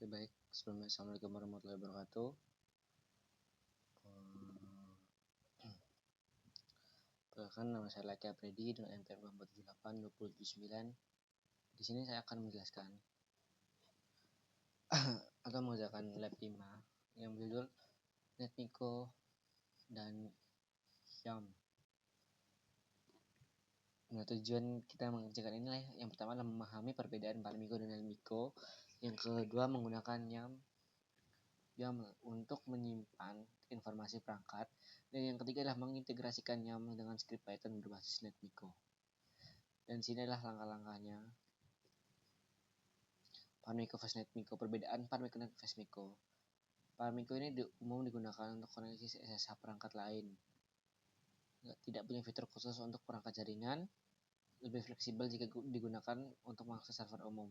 Oke, baik. Sebelumnya, Assalamualaikum warahmatullahi wabarakatuh. Perkenalkan, nama saya Laki Apredi dengan NPM 478 Di sini saya akan menjelaskan atau mengerjakan lab 5 yang berjudul NetMiko dan YAM. Nah, tujuan kita mengerjakan ini yang pertama adalah memahami perbedaan PARMICO dan NetMiko. Yang kedua, menggunakan YAM untuk menyimpan informasi perangkat. Dan yang ketiga adalah mengintegrasikan YAM dengan script Python berbasis NetMiko. Dan sini adalah langkah-langkahnya. PARMICO vs NetMiko. Perbedaan PARMICO dan VSMICO. PARMICO ini umum digunakan untuk koneksi SSH perangkat lain. Tidak punya fitur khusus untuk perangkat jaringan. Lebih fleksibel jika digunakan untuk mengakses server umum.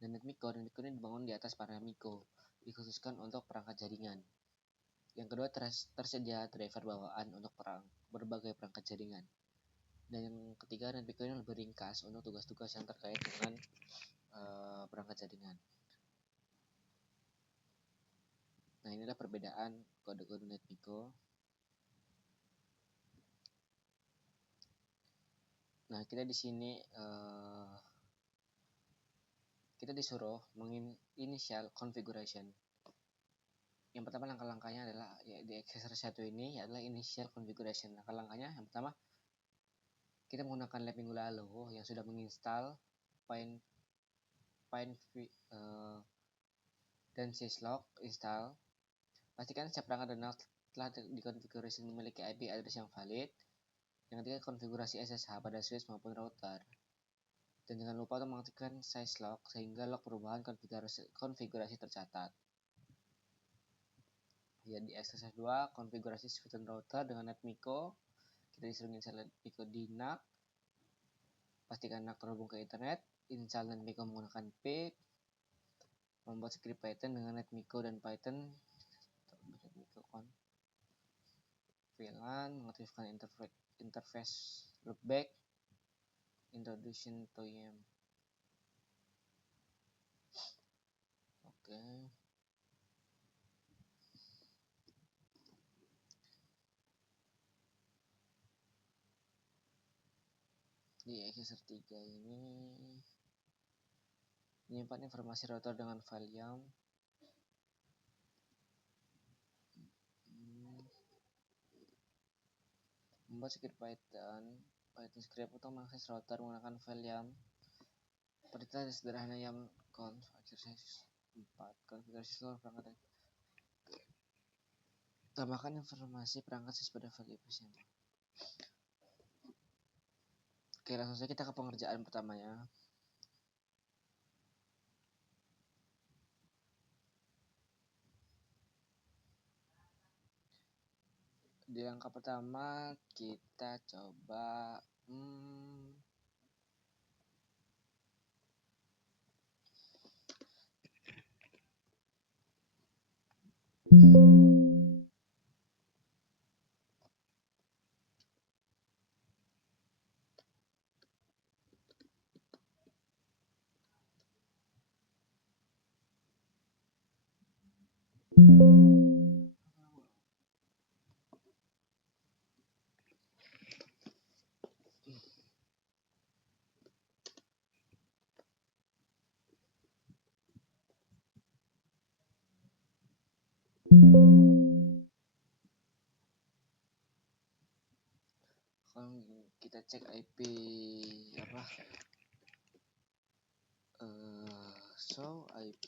Dan NetMiko ini dibangun di atas PARMICO, dikhususkan untuk perangkat jaringan. Yang kedua, tersedia driver bawaan untuk berbagai perangkat jaringan. Dan yang ketiga, NetMiko ini lebih ringkas untuk tugas-tugas yang terkait dengan perangkat jaringan. Nah, inilah perbedaan kode-kode NetMiko. Nah, kita di sini kita disuruh menginitial configuration. Yang pertama, langkah-langkahnya adalah di exercise 1 ini adalah initial configuration. Langkah-langkahnya yang pertama, kita menggunakan lab minggu lalu yang sudah menginstal dan syslog install. Pastikan setiap perangkat dan telah dikonfigurasi memiliki IP address yang valid. Yang ketiga, konfigurasi SSH pada switch maupun router. Dan jangan lupa untuk mengaktifkan syslog sehingga log perubahan konfigurasi tercatat. Ya, di exercise 2, konfigurasi switch dan router dengan NetMiko. Kita disuruh install NetMiko di NAC. Pastikan NAC terhubung ke internet. Install NetMiko menggunakan pip. Membuat script Python dengan NetMiko dan Python. NetMiko VLAN, mengaktifkan interface loopback, introduction to YAM. Oke. Di exercise 3 ini menyimpan informasi router dengan file YAM. Membuat script Python script untuk mengakses router menggunakan file YAM. Perintah sederhana YAM conf exercise 4, konfigurasi seluruh perangkat. Tambahkan informasi perangkat pada file IPsnya. Oke, langsung saja kita ke pengerjaan pertamanya. Di langkah pertama kita coba kita cek IP apa IP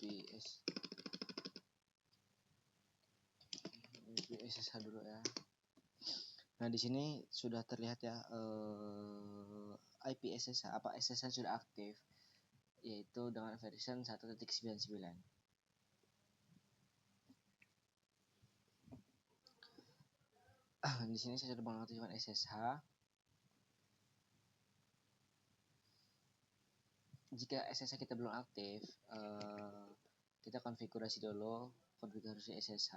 SSH dulu ya. Nah, di sini sudah terlihat ya IP SSH SSH sudah aktif, yaitu dengan version 1.99. Di sini saya sudah mengaktifkan SSH. Jika SSH kita belum aktif, kita konfigurasi dulu konfigurasi SSH.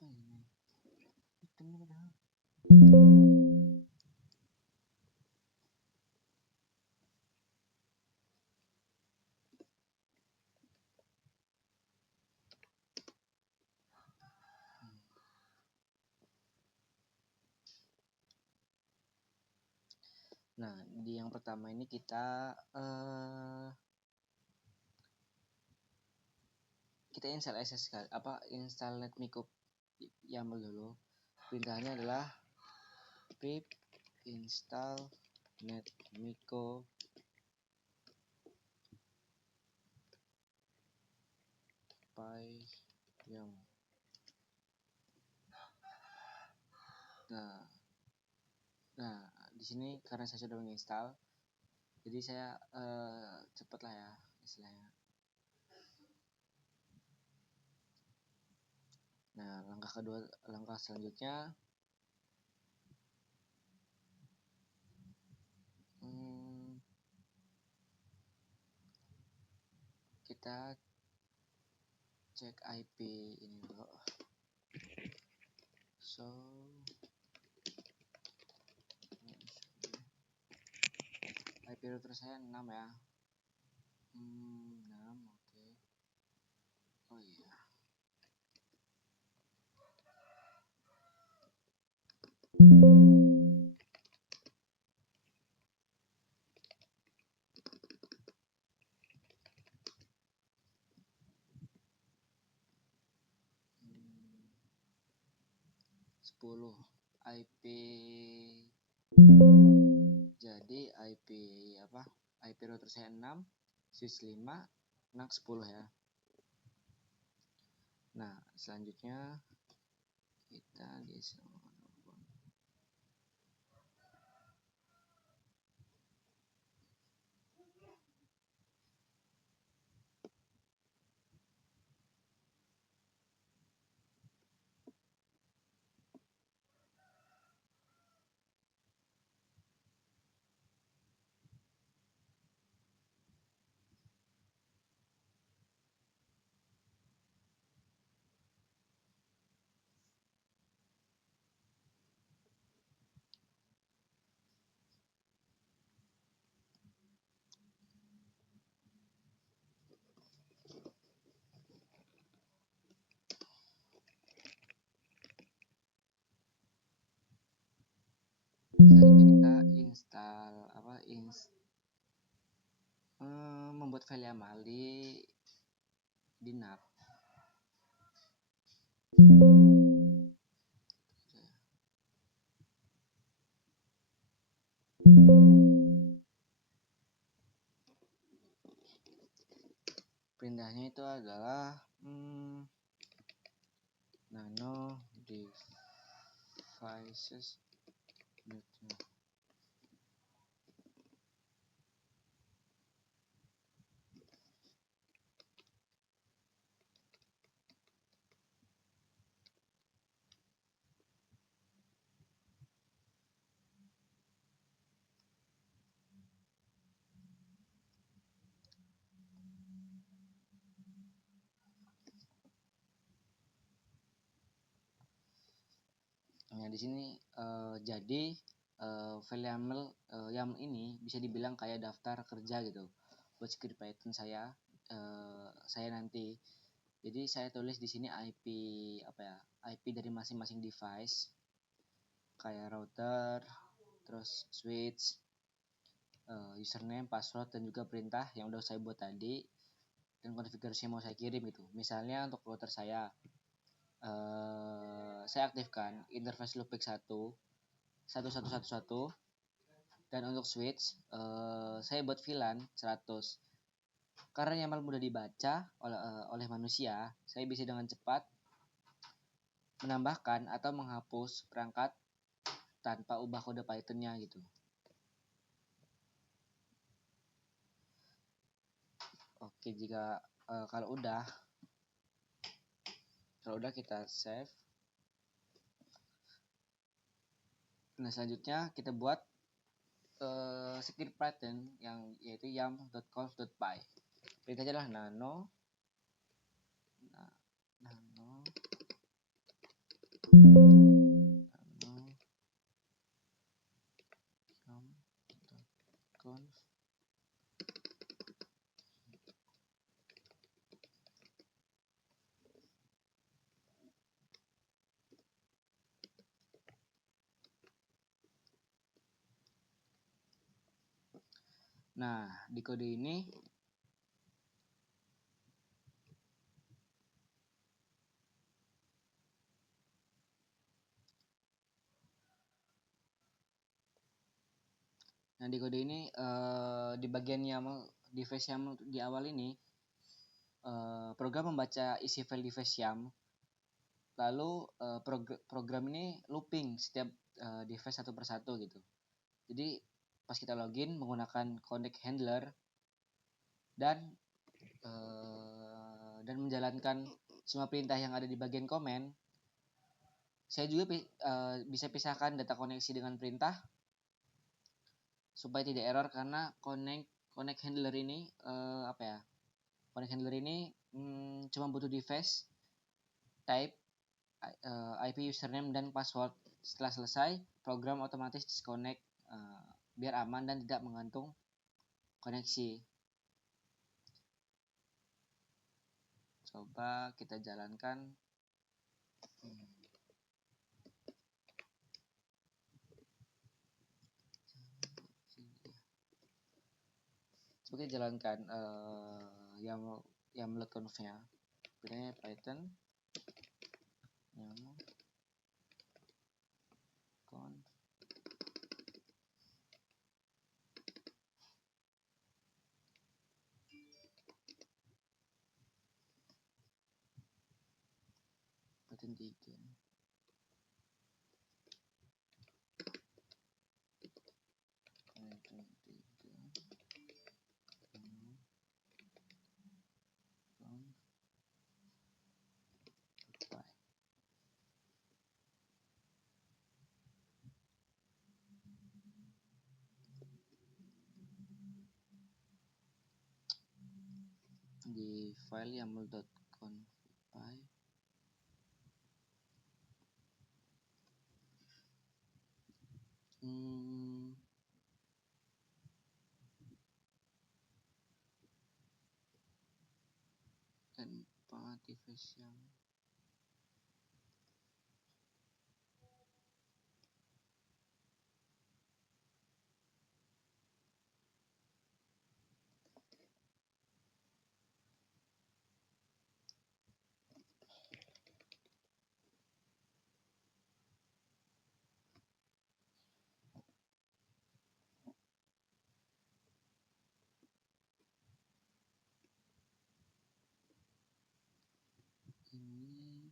apa ini? Hitamnya padahal. Nah, di yang pertama ini kita install install NetMiko YAML dulu. Perintahnya adalah pip install NetMiko pyam. Nah, di sini karena saya sudah menginstal, jadi saya cepet lah ya istilahnya. Nah, langkah selanjutnya kita cek IP ini dulu. So IP router saya 6 ya. 6, oke. Oh iya. IP, jadi IP router saya 6, switch 5, NAC 10 ya. Nah, selanjutnya kita geser. Kita install membuat file YAML di NAC. Perintahnya itu adalah nano devices. Nah, di sini jadi file YAML ini bisa dibilang kayak daftar kerja gitu buat script Python saya nanti. Jadi saya tulis di sini IP IP dari masing-masing device kayak router, terus switch, username, password, dan juga perintah yang udah saya buat tadi dan konfigurasi yang mau saya kirim gitu. Misalnya untuk router saya aktifkan interface loopback 1111 dan untuk switch saya buat VLAN 100. Karena YAML mudah dibaca oleh manusia, saya bisa dengan cepat menambahkan atau menghapus perangkat tanpa ubah kode Python-nya gitu. Oke, jika kalau udah kita save. Nah, selanjutnya kita buat script Python yang yaitu yam.conf.py. Perintahnya adalah nano Nah, di kode ini di bagian YAML device YAML di awal ini program membaca isi file device YAML, lalu program ini looping setiap device satu persatu gitu. Jadi pas kita login menggunakan connect handler dan menjalankan semua perintah yang ada di bagian komen, saya juga bisa pisahkan data koneksi dengan perintah supaya tidak error, karena connect handler ini connect handler ini cuma butuh device type, IP, username, dan password. Setelah selesai, program otomatis disconnect biar aman dan tidak menggantung koneksi. Coba kita jalankan. Coba kita jalankan YAML conf-nya. Pilihnya Python YAML conf. Python 3. Di file yaml.conf dan device yang ini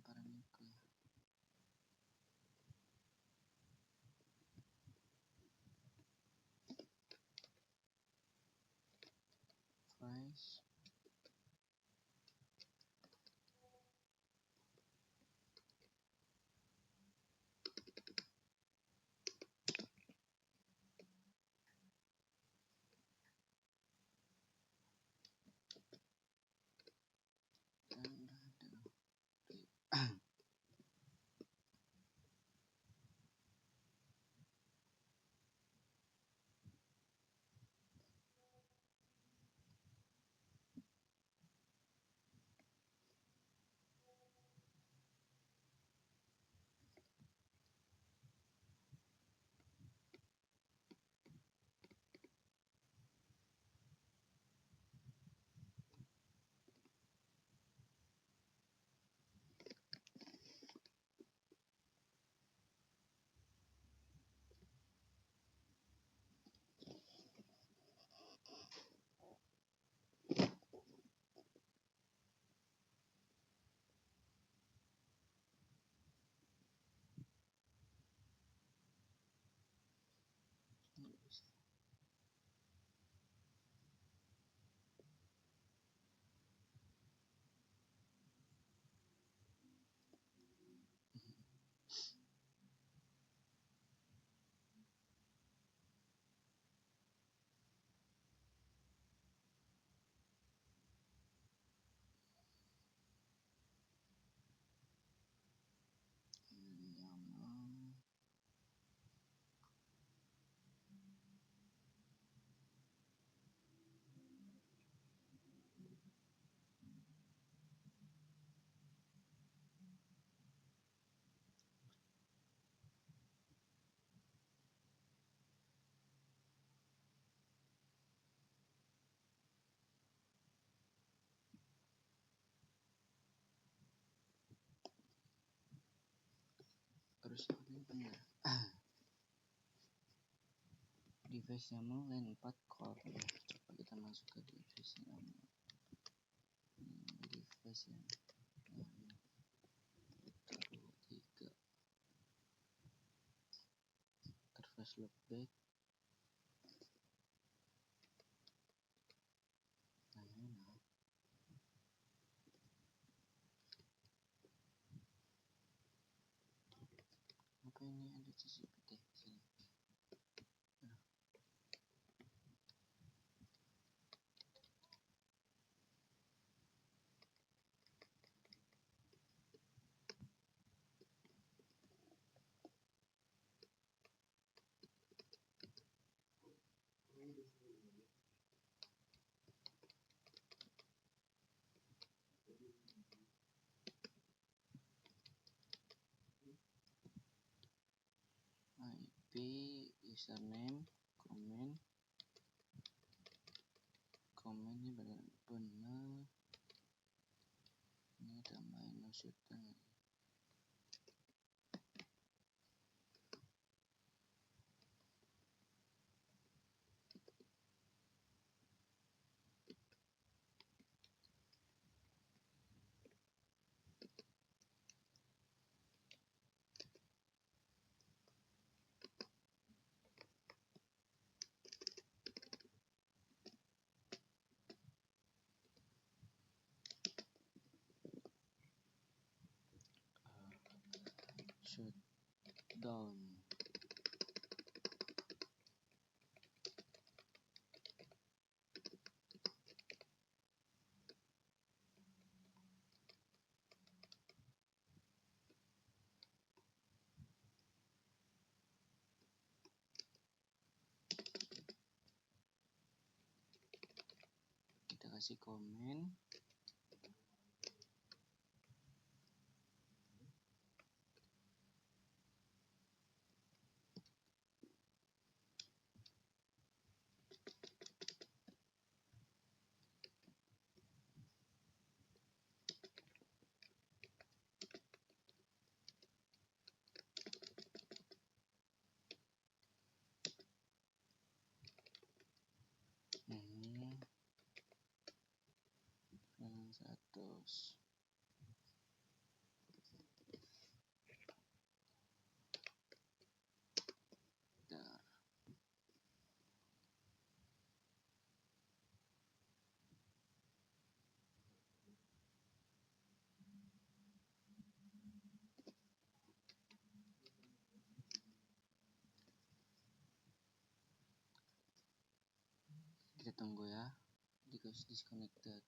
Paramiko ya. Price device YAML line 4 core. Coba kita masuk ke device YAML. Device YAML taruh 3 interface loopback. Apa ini ada CCPT sini. IP username comment ini benar ini tambahin no shooter. Shutdown. Kita kasih komen. Status. Kita tunggu ya, because disconnected.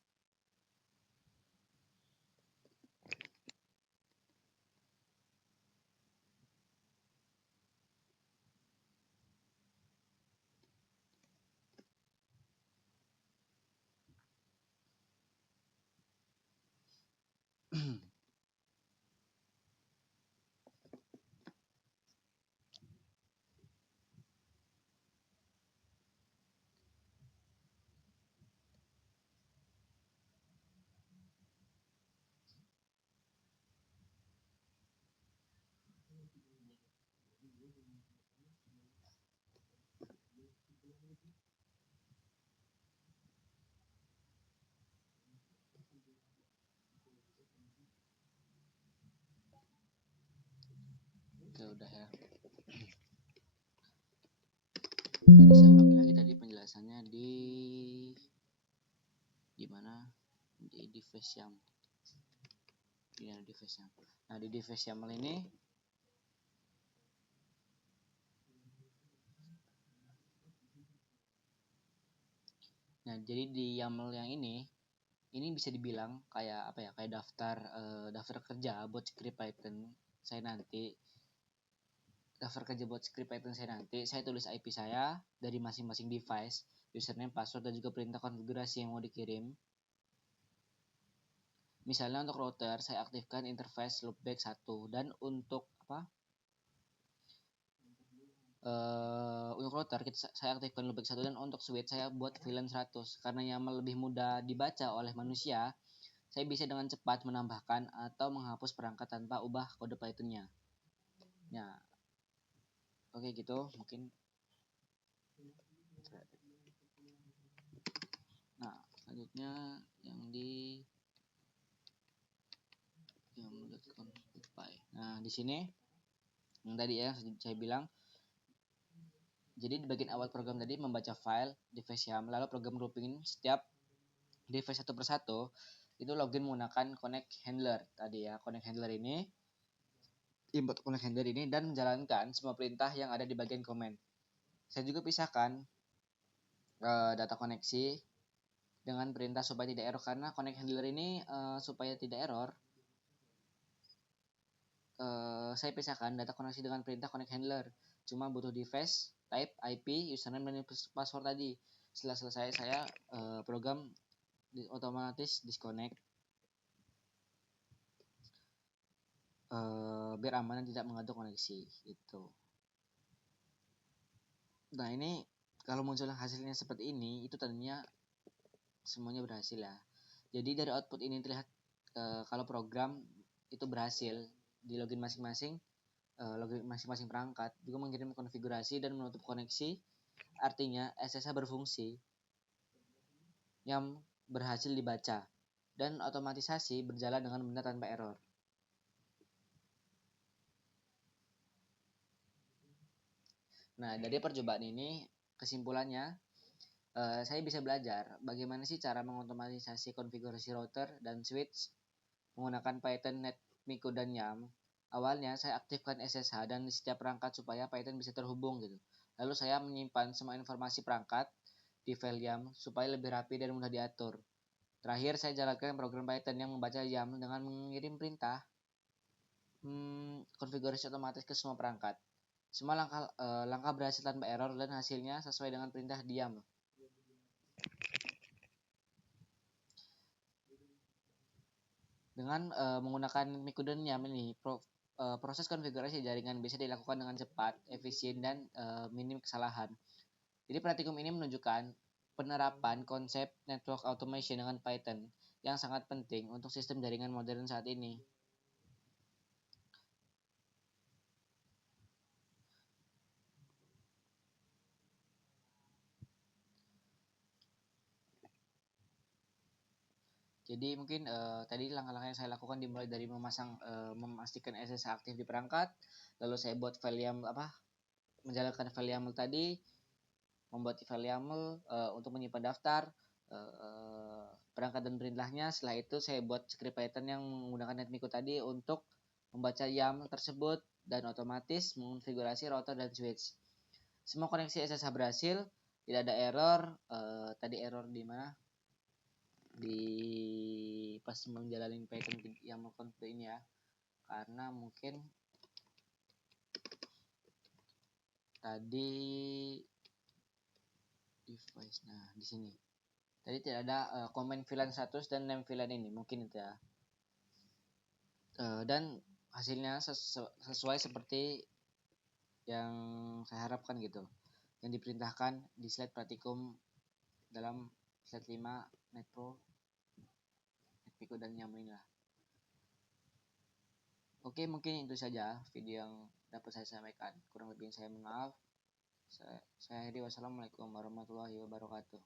Oke, udah ya. Jadi saya ulangi lagi tadi penjelasannya di mana, di device YAML. Ini ada device YAML. Nah, di device YAML ini jadi di YAML yang ini bisa dibilang kayak apa ya, kayak daftar kerja buat script Python saya nanti. Daftar kerja buat script Python saya tulis IP saya dari masing-masing device, username, password, dan juga perintah konfigurasi yang mau dikirim. Misalnya untuk router saya aktifkan interface loopback 1, dan untuk untuk router saya aktifkan loopback 1, dan untuk switch saya buat VLAN 100. Karena YAML lebih mudah dibaca oleh manusia, saya bisa dengan cepat menambahkan atau menghapus perangkat tanpa ubah kode Python-nya. Ya, oke gitu mungkin. Nah, selanjutnya yang di Nah, di sini yang tadi ya saya bilang, jadi di bagian awal program tadi membaca file device YAM, lalu program grouping setiap device satu persatu itu login menggunakan connect handler tadi ya. Connect handler ini import connect handler ini dan menjalankan semua perintah yang ada di bagian command. Saya juga pisahkan data koneksi dengan perintah supaya tidak error, karena connect handler ini supaya tidak error, saya pisahkan data koneksi dengan perintah connect handler. Cuma butuh device, type, IP, username, dan password tadi. Setelah selesai saya program otomatis disconnect biar aman dan tidak mengganggu koneksi gitu. Nah, ini kalau muncul hasilnya seperti ini, itu tadinya semuanya berhasil ya. Jadi dari output ini terlihat kalau program itu berhasil di login masing-masing, login masing-masing perangkat, juga mengirim konfigurasi dan menutup koneksi. Artinya SSH berfungsi yang berhasil dibaca dan otomatisasi berjalan dengan benar tanpa error. Nah, dari percobaan ini kesimpulannya, saya bisa belajar bagaimana sih cara mengotomatisasi konfigurasi router dan switch menggunakan Python, NetMiko, dan YAM. Awalnya saya aktifkan SSH dan di setiap perangkat supaya Python bisa terhubung gitu. Lalu saya menyimpan semua informasi perangkat di file YAM supaya lebih rapi dan mudah diatur. Terakhir saya jalankan program Python yang membaca YAM dengan mengirim perintah konfigurasi otomatis ke semua perangkat. Semua langkah berhasil tanpa error dan hasilnya sesuai dengan perintah di YAM. Dengan menggunakan Miku dan YAM ini, proses konfigurasi jaringan bisa dilakukan dengan cepat, efisien, dan minim kesalahan. Jadi praktikum ini menunjukkan penerapan konsep network automation dengan Python yang sangat penting untuk sistem jaringan modern saat ini. Jadi mungkin tadi langkah-langkah yang saya lakukan dimulai dari memastikan SSH aktif di perangkat, lalu saya buat file YAML menjalankan file YAML tadi, membuat file YAML untuk menyimpan daftar perangkat dan perintahnya. Setelah itu saya buat script Python yang menggunakan NetMiko tadi untuk membaca YAML tersebut dan otomatis mengonfigurasi router dan switch. Semua koneksi SSH berhasil, tidak ada error. Tadi error di mana? Di pas menjalani Python yang konflik ini ya, karena mungkin tadi device. Nah, di sini tadi tidak ada comment VLAN status dan name VLAN ini, mungkin itu ya. Dan hasilnya sesuai seperti yang saya harapkan gitu, yang diperintahkan di slide praktikum dalam slide 5 NetPro, NetPiko, dan YAM inilah. Oke, mungkin itu saja video yang dapat saya sampaikan. Kurang lebih saya maaf. Saya akhiri. Wassalamualaikum warahmatullahi wabarakatuh.